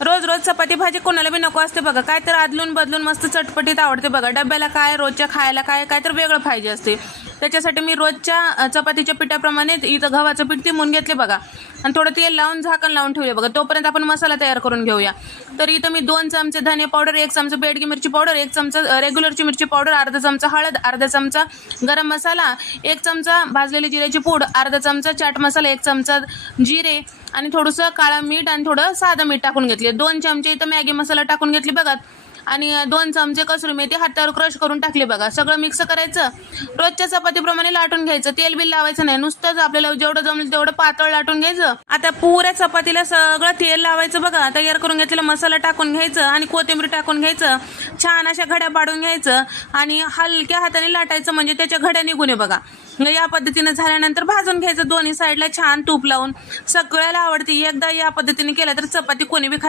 रोज रोज चपाती भाजी कोणाला बी नको असते बघा, काय तर आदलून बदलून मस्त चटपटीत आवडते बघा. डब्याला काय, रोजच्या खायला काय, काय तर वेगळं पाहिजे असते. त्याच्यासाठी मी रोजच्या चपातीच्या पिठाप्रमाणे इथं गव्हाचं पीठ तिमून घेतले बघा आणि थोडं तेल लावून झाकण लावून ठेवले बघा. तोपर्यंत आपण मसाला तयार करून घेऊया. तर इथं मी 2 चमचे धने पावडर, 1 चमचा बेडगी मिरची पावडर, 1 चमचा रेग्युलरची मिरची पावडर, अर्धा चमचा हळद, अर्धा चमचा गरम मसाला, 1 चमचा भाजलेली जिऱ्याची पूड, अर्धा चमचा चाट मसाला, 1 चमचा जिरे आणि थोडंसं काळा मीठ आणि थोडं साधं मीठ टाकून घेतले. 2 चमचे इथं मॅगी मसाला टाकून घेतले बघा आणि 2 चमचे कसुरी मेथी हातावर क्रश करून टाकले बघा. सगळं मिक्स करायचं, रोजच्या चपातीप्रमाणे लाटून घ्यायचं. तेल बिल लावायचं नाही, नुसतंच आपल्याला जेवढं जमलं तेवढं पातळ लाटून घ्यायचं. आता पुऱ्या चपातीला सगळं तेल लावायचं बघा. तयार करून घेतलेला मसाला टाकून घ्यायचं आणि कोथिंबीर टाकून घ्यायचं. छान अशा घड्या पाडून घ्यायचं आणि हलक्या हाताने लाटायचं म्हणजे त्याच्या घड्या निघून बघा. या पद्धतीने झाल्यानंतर भाजून घ्यायचं दोन्ही साईडला छान तूप लावून. सगळ्याला आवडते, एकदा या पद्धतीने केलं तर चपाती कोणी बी